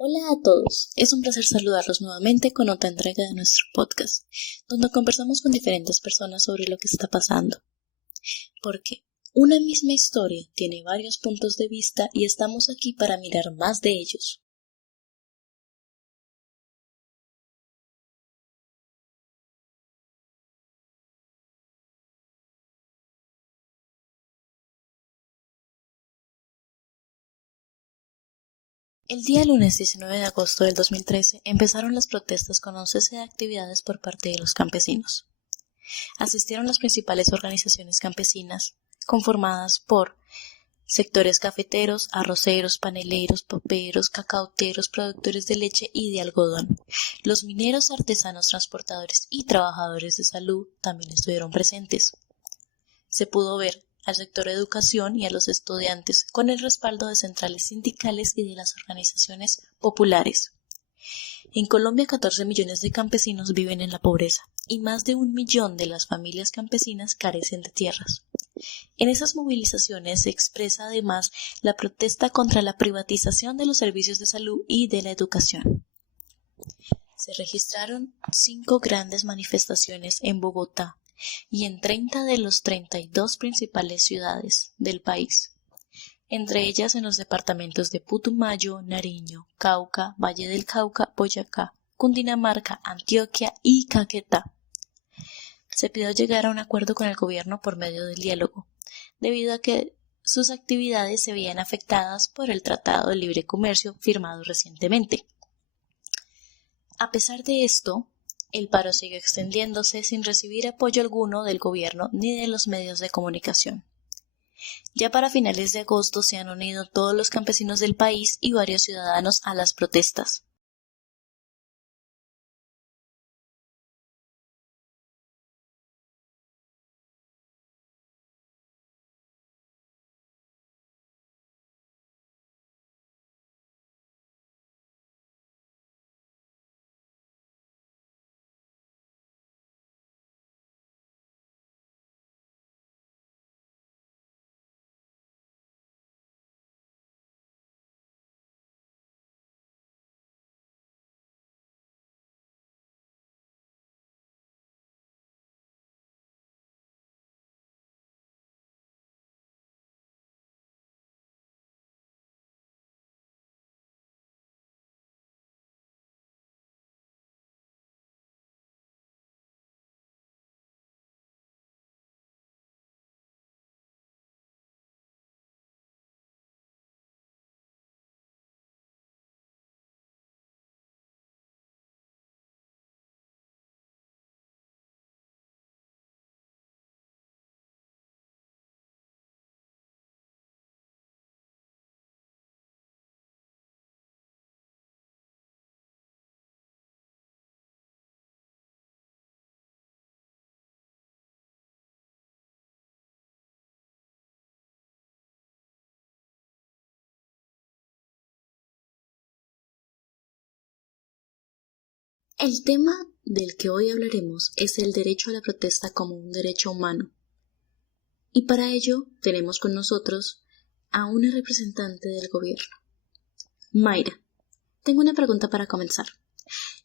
Hola a todos, es un placer saludarlos nuevamente con otra entrega de nuestro podcast, donde conversamos con diferentes personas sobre lo que está pasando. Porque una misma historia tiene varios puntos de vista y estamos aquí para mirar más de ellos. El día lunes 19 de agosto del 2013 empezaron las protestas con un cese de actividades por parte de los campesinos. Asistieron las principales organizaciones campesinas, conformadas por sectores cafeteros, arroceros, paneleros, paperos, cacauteros, productores de leche y de algodón. Los mineros, artesanos, transportadores y trabajadores de salud también estuvieron presentes. Se pudo ver al sector educación y a los estudiantes con el respaldo de centrales sindicales y de las organizaciones populares. En Colombia 14 millones de campesinos viven en la pobreza y más de 1 millón de las familias campesinas carecen de tierras. En esas movilizaciones se expresa además la protesta contra la privatización de los servicios de salud y de la educación. Se registraron 5 grandes manifestaciones en Bogotá y en 30 de los 32 principales ciudades del país, entre ellas en los departamentos de Putumayo, Nariño, Cauca, Valle del Cauca, Boyacá, Cundinamarca, Antioquia y Caquetá. Se pidió llegar a un acuerdo con el gobierno por medio del diálogo, debido a que sus actividades se veían afectadas por el Tratado de Libre Comercio firmado recientemente. A pesar de esto, el paro siguió extendiéndose sin recibir apoyo alguno del gobierno ni de los medios de comunicación. Ya para finales de agosto se han unido todos los campesinos del país y varios ciudadanos a las protestas. El tema del que hoy hablaremos es el derecho a la protesta como un derecho humano. Y para ello tenemos con nosotros a una representante del gobierno. Mayra, tengo una pregunta para comenzar.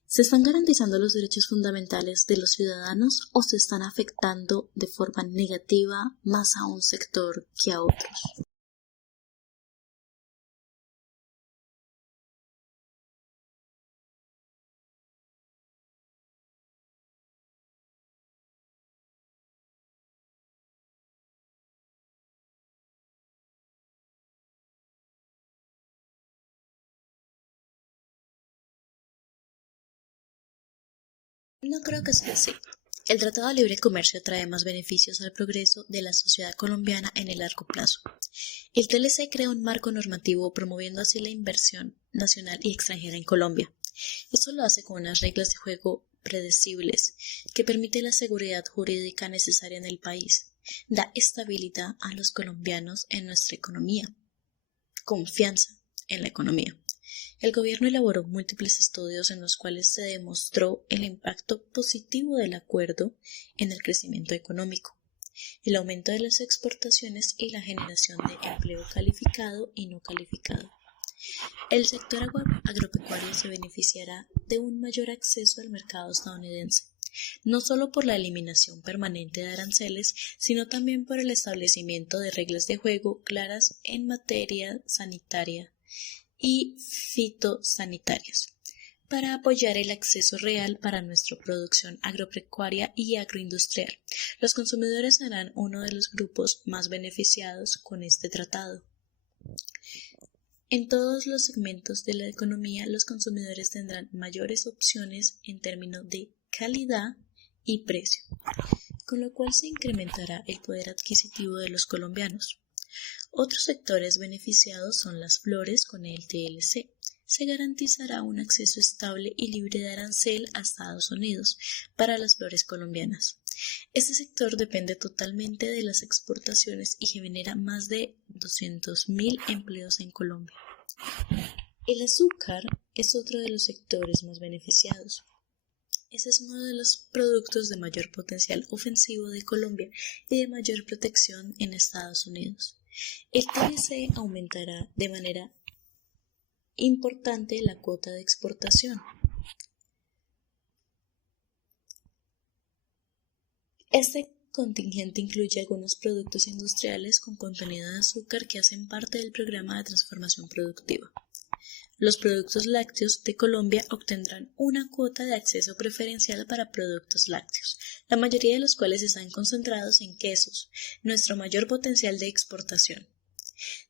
¿Se están garantizando los derechos fundamentales de los ciudadanos o se están afectando de forma negativa más a un sector que a otros? No creo que sea así. El Tratado de Libre Comercio trae más beneficios al progreso de la sociedad colombiana en el largo plazo. El TLC crea un marco normativo promoviendo así la inversión nacional y extranjera en Colombia. Esto lo hace con unas reglas de juego predecibles que permite la seguridad jurídica necesaria en el país. Da estabilidad a los colombianos en nuestra economía. Confianza en la economía. El gobierno elaboró múltiples estudios en los cuales se demostró el impacto positivo del acuerdo en el crecimiento económico, el aumento de las exportaciones y la generación de empleo calificado y no calificado. El sector agropecuario se beneficiará de un mayor acceso al mercado estadounidense, no solo por la eliminación permanente de aranceles, sino también por el establecimiento de reglas de juego claras en materia sanitaria y fitosanitarias, para apoyar el acceso real para nuestra producción agropecuaria y agroindustrial. Los consumidores serán uno de los grupos más beneficiados con este tratado. En todos los segmentos de la economía, los consumidores tendrán mayores opciones en términos de calidad y precio, con lo cual se incrementará el poder adquisitivo de los colombianos. Otros sectores beneficiados son las flores con el TLC. Se garantizará un acceso estable y libre de arancel a Estados Unidos para las flores colombianas. Este sector depende totalmente de las exportaciones y genera más de 200.000 empleos en Colombia. El azúcar es otro de los sectores más beneficiados. Ese es uno de los productos de mayor potencial ofensivo de Colombia y de mayor protección en Estados Unidos. El TLC aumentará de manera importante la cuota de exportación. Este contingente incluye algunos productos industriales con contenido de azúcar que hacen parte del programa de transformación productiva. Los productos lácteos de Colombia obtendrán una cuota de acceso preferencial para productos lácteos, la mayoría de los cuales están concentrados en quesos, nuestro mayor potencial de exportación.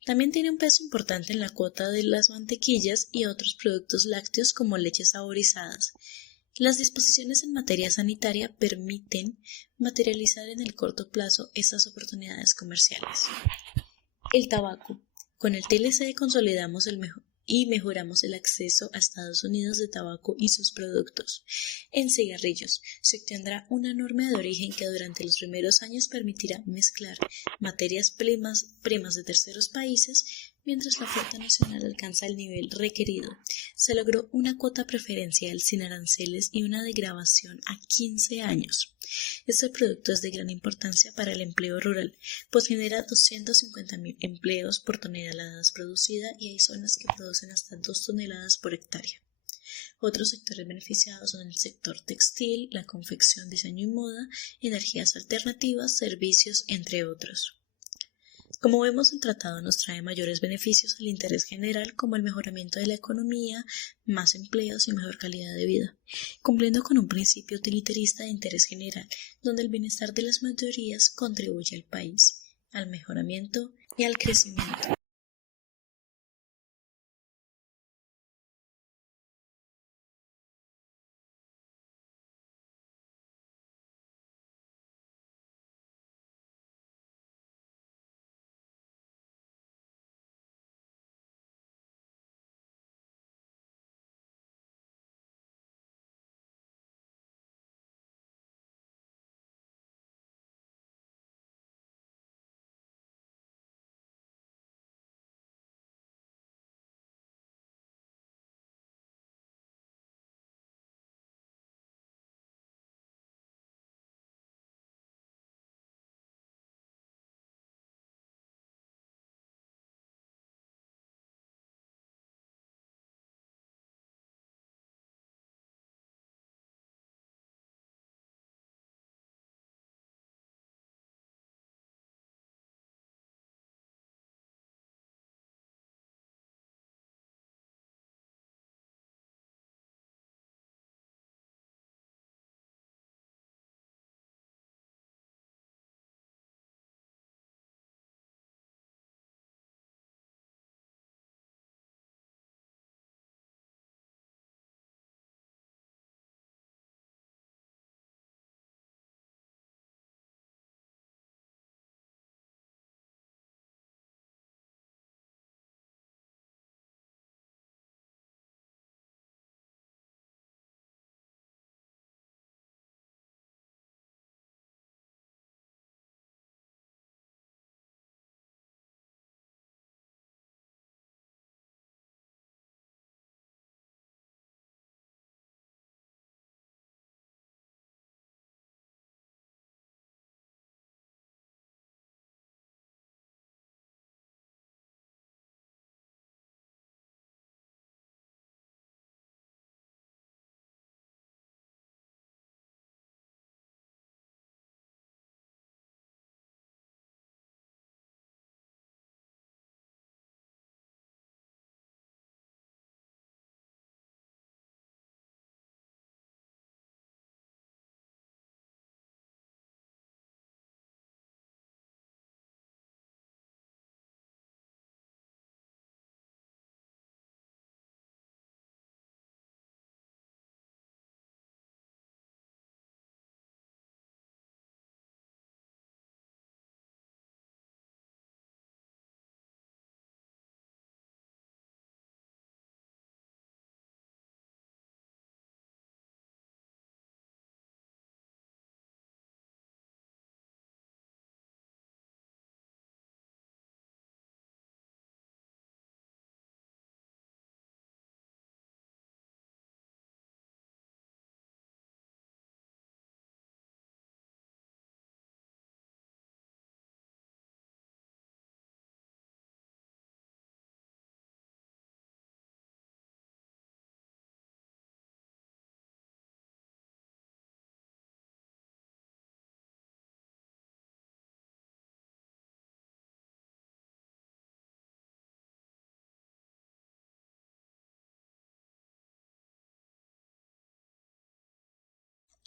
También tiene un peso importante en la cuota de las mantequillas y otros productos lácteos como leches saborizadas. Las disposiciones en materia sanitaria permiten materializar en el corto plazo estas oportunidades comerciales. El tabaco. Con el TLC consolidamos y mejoramos el acceso a Estados Unidos de tabaco y sus productos. En cigarrillos se obtendrá una norma de origen que durante los primeros años permitirá mezclar materias primas de terceros países mientras la flota nacional alcanza el nivel requerido. Se logró una cuota preferencial sin aranceles y una degradación a 15 años. Este producto es de gran importancia para el empleo rural, pues genera 250.000 empleos por toneladas producida y hay zonas que producen hasta 2 toneladas por hectárea. Otros sectores beneficiados son el sector textil, la confección, diseño y moda, energías alternativas, servicios, entre otros. Como vemos, el tratado nos trae mayores beneficios al interés general como el mejoramiento de la economía, más empleos y mejor calidad de vida, cumpliendo con un principio utilitarista de interés general, donde el bienestar de las mayorías contribuye al país, al mejoramiento y al crecimiento.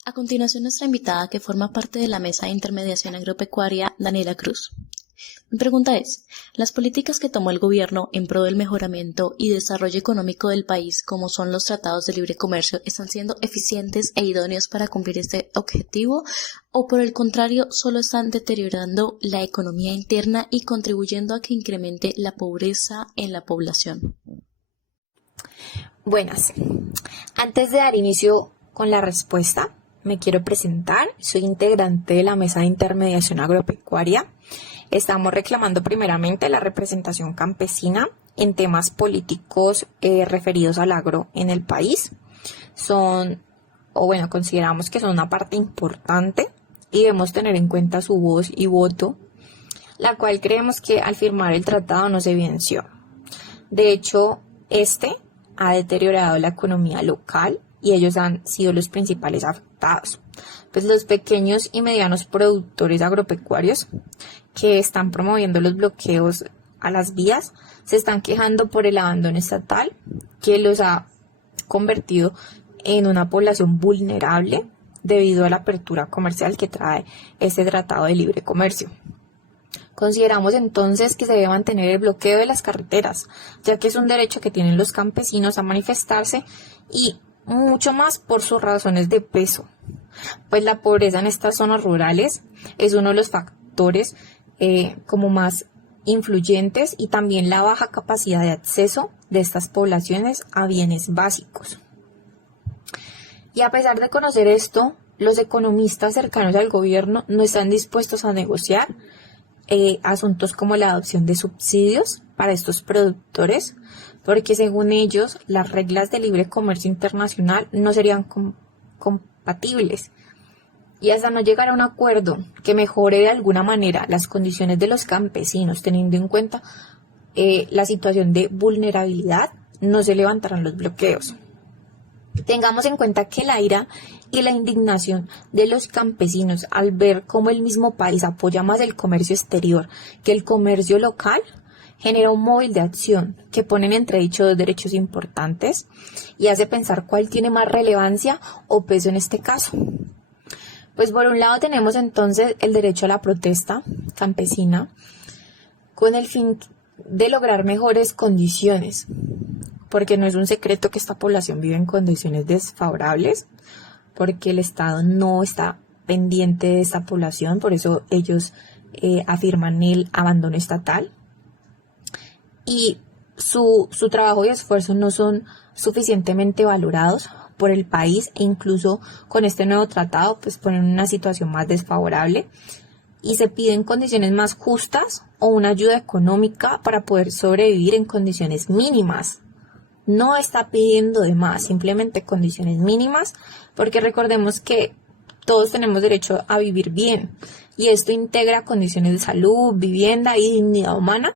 A continuación, nuestra invitada, que forma parte de la Mesa de Intermediación Agropecuaria, Daniela Cruz. Mi pregunta es, ¿las políticas que tomó el gobierno en pro del mejoramiento y desarrollo económico del país, como son los tratados de libre comercio, están siendo eficientes e idóneos para cumplir este objetivo o por el contrario solo están deteriorando la economía interna y contribuyendo a que incremente la pobreza en la población? Buenas. Antes de dar inicio con la respuesta, me quiero presentar. Soy integrante de la Mesa de Intermediación Agropecuaria. Estamos reclamando primeramente la representación campesina en temas políticos referidos al agro en el país. Consideramos que son una parte importante y debemos tener en cuenta su voz y voto, la cual creemos que al firmar el tratado no se evidenció. De hecho, ha deteriorado la economía local y ellos han sido los principales afectados. Pues los pequeños y medianos productores agropecuarios que están promoviendo los bloqueos a las vías se están quejando por el abandono estatal que los ha convertido en una población vulnerable debido a la apertura comercial que trae este tratado de libre comercio. Consideramos entonces que se debe mantener el bloqueo de las carreteras, ya que es un derecho que tienen los campesinos a manifestarse y mucho más por sus razones de peso. Pues la pobreza en estas zonas rurales es uno de los factores como más influyentes y también la baja capacidad de acceso de estas poblaciones a bienes básicos. Y a pesar de conocer esto, los economistas cercanos al gobierno no están dispuestos a negociar asuntos como la adopción de subsidios para estos productores, porque según ellos las reglas de libre comercio internacional no serían compatibles y hasta no llegar a un acuerdo que mejore de alguna manera las condiciones de los campesinos, teniendo en cuenta la situación de vulnerabilidad, no se levantarán los bloqueos. Tengamos en cuenta que la ira y la indignación de los campesinos al ver cómo el mismo país apoya más el comercio exterior que el comercio local genera un móvil de acción que pone en entredicho dos derechos importantes y hace pensar cuál tiene más relevancia o peso en este caso. Pues por un lado tenemos entonces el derecho a la protesta campesina con el fin de lograr mejores condiciones, porque no es un secreto que esta población vive en condiciones desfavorables, porque el Estado no está pendiente de esta población, por eso ellos afirman el abandono estatal y su trabajo y esfuerzo no son suficientemente valorados por el país e incluso con este nuevo tratado pues ponen una situación más desfavorable y se piden condiciones más justas o una ayuda económica para poder sobrevivir en condiciones mínimas. No está pidiendo de más, simplemente condiciones mínimas, porque recordemos que todos tenemos derecho a vivir bien y esto integra condiciones de salud, vivienda y dignidad humana.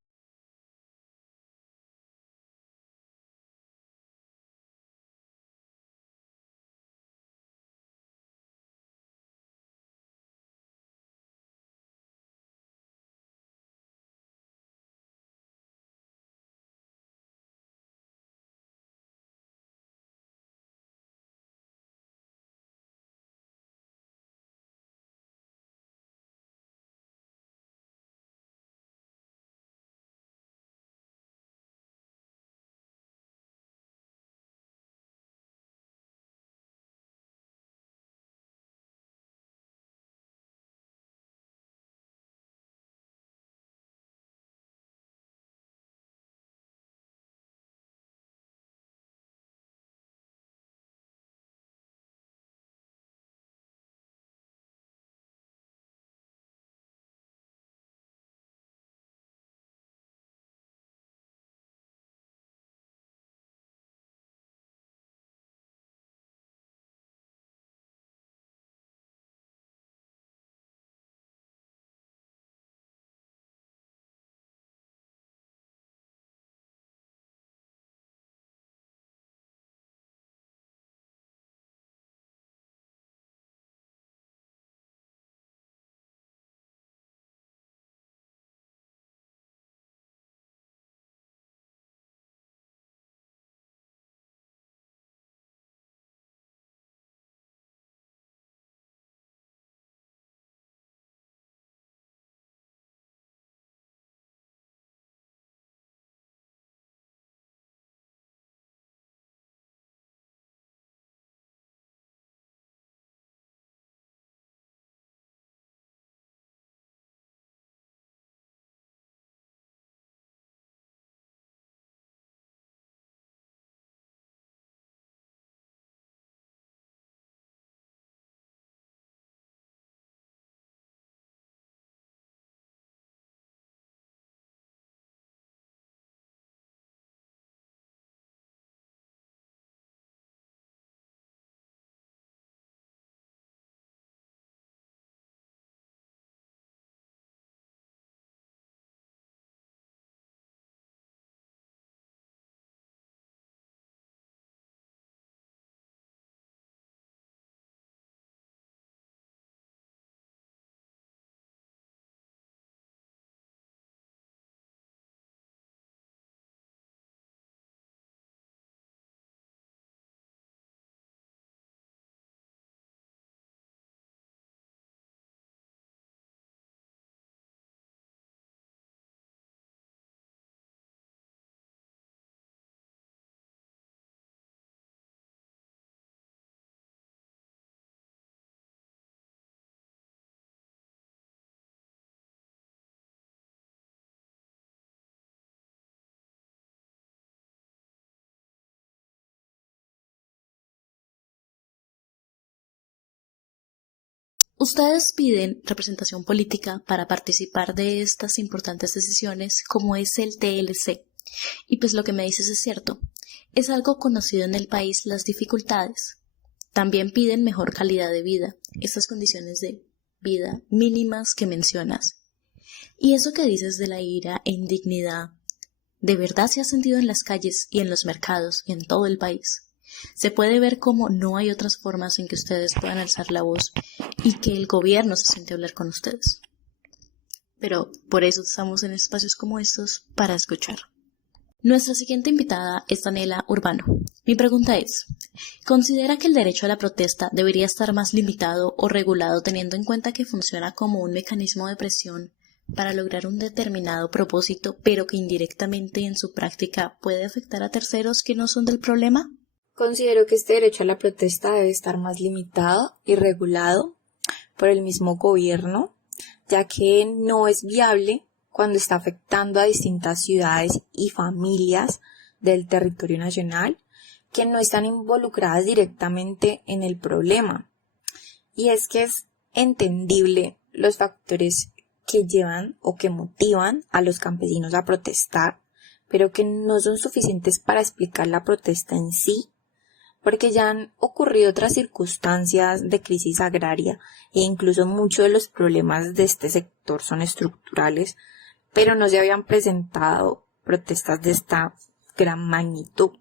Ustedes piden representación política para participar de estas importantes decisiones, como es el TLC. Y pues lo que me dices es cierto. Es algo conocido en el país las dificultades. También piden mejor calidad de vida, estas condiciones de vida mínimas que mencionas. Y eso que dices de la ira e indignidad, ¿de verdad se ha sentido en las calles y en los mercados y en todo el país? Se puede ver cómo no hay otras formas en que ustedes puedan alzar la voz y que el gobierno se siente a hablar con ustedes. Pero por eso estamos en espacios como estos para escuchar. Nuestra siguiente invitada es Daniela Urbano. Mi pregunta es, ¿considera que el derecho a la protesta debería estar más limitado o regulado teniendo en cuenta que funciona como un mecanismo de presión para lograr un determinado propósito, pero que indirectamente en su práctica puede afectar a terceros que no son del problema? Considero que este derecho a la protesta debe estar más limitado y regulado por el mismo gobierno, ya que no es viable cuando está afectando a distintas ciudades y familias del territorio nacional que no están involucradas directamente en el problema. Y es que es entendible los factores que llevan o que motivan a los campesinos a protestar, pero que no son suficientes para explicar la protesta en sí, porque ya han ocurrido otras circunstancias de crisis agraria e incluso muchos de los problemas de este sector son estructurales, pero no se habían presentado protestas de esta gran magnitud.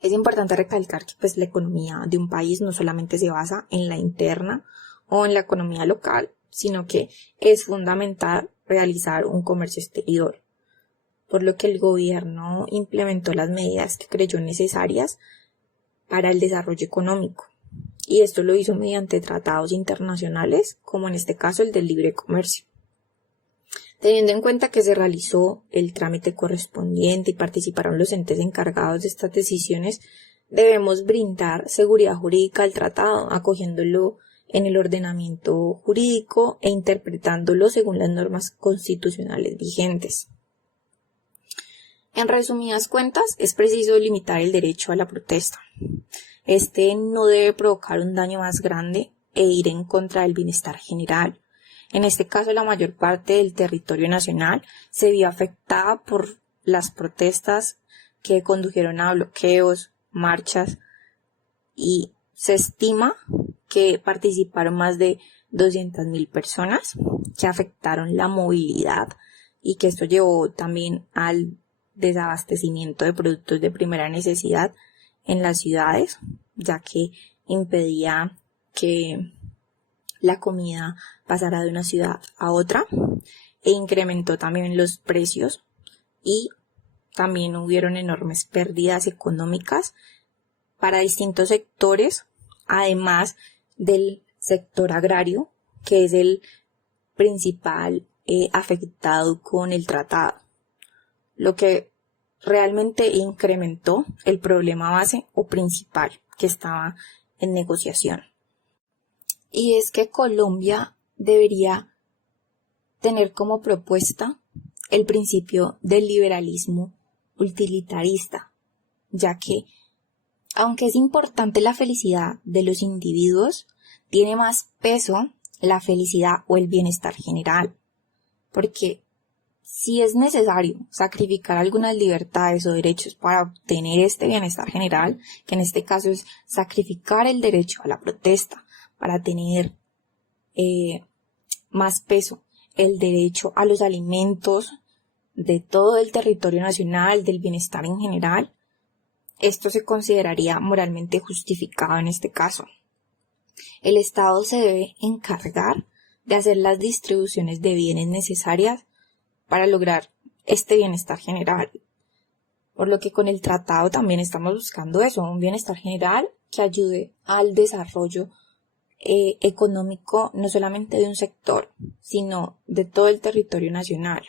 Es importante recalcar que pues, la economía de un país no solamente se basa en la interna o en la economía local, sino que es fundamental realizar un comercio exterior, por lo que el gobierno implementó las medidas que creyó necesarias para el desarrollo económico, y esto lo hizo mediante tratados internacionales, como en este caso el del libre comercio. Teniendo en cuenta que se realizó el trámite correspondiente y participaron los entes encargados de estas decisiones, debemos brindar seguridad jurídica al tratado, acogiéndolo en el ordenamiento jurídico e interpretándolo según las normas constitucionales vigentes. En resumidas cuentas, es preciso limitar el derecho a la protesta. Este no debe provocar un daño más grande e ir en contra del bienestar general. En este caso, la mayor parte del territorio nacional se vio afectada por las protestas que condujeron a bloqueos, marchas, y se estima que participaron más de 200.000 personas que afectaron la movilidad y que esto llevó también al desabastecimiento de productos de primera necesidad en las ciudades, ya que impedía que la comida pasara de una ciudad a otra, e incrementó también los precios y también hubieron enormes pérdidas económicas para distintos sectores, además del sector agrario, que es el principal afectado con el tratado, lo que realmente incrementó el problema base o principal que estaba en negociación. Y es que Colombia debería tener como propuesta el principio del liberalismo utilitarista, ya que, aunque es importante la felicidad de los individuos, tiene más peso la felicidad o el bienestar general, porque si es necesario sacrificar algunas libertades o derechos para obtener este bienestar general, que en este caso es sacrificar el derecho a la protesta para tener más peso el derecho a los alimentos de todo el territorio nacional, del bienestar en general, esto se consideraría moralmente justificado en este caso. El Estado se debe encargar de hacer las distribuciones de bienes necesarias para lograr este bienestar general. Por lo que con el tratado también estamos buscando eso, un bienestar general que ayude al desarrollo económico no solamente de un sector, sino de todo el territorio nacional.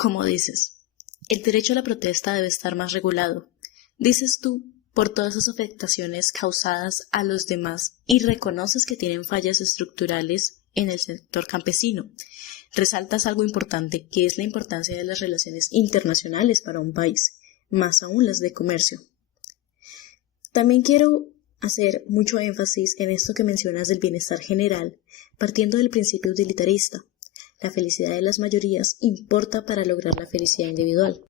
Como dices, el derecho a la protesta debe estar más regulado. Dices tú, por todas esas afectaciones causadas a los demás y reconoces que tienen fallas estructurales en el sector campesino. Resaltas algo importante, que es la importancia de las relaciones internacionales para un país, más aún las de comercio. También quiero hacer mucho énfasis en esto que mencionas del bienestar general, partiendo del principio utilitarista. La felicidad de las mayorías importa para lograr la felicidad individual.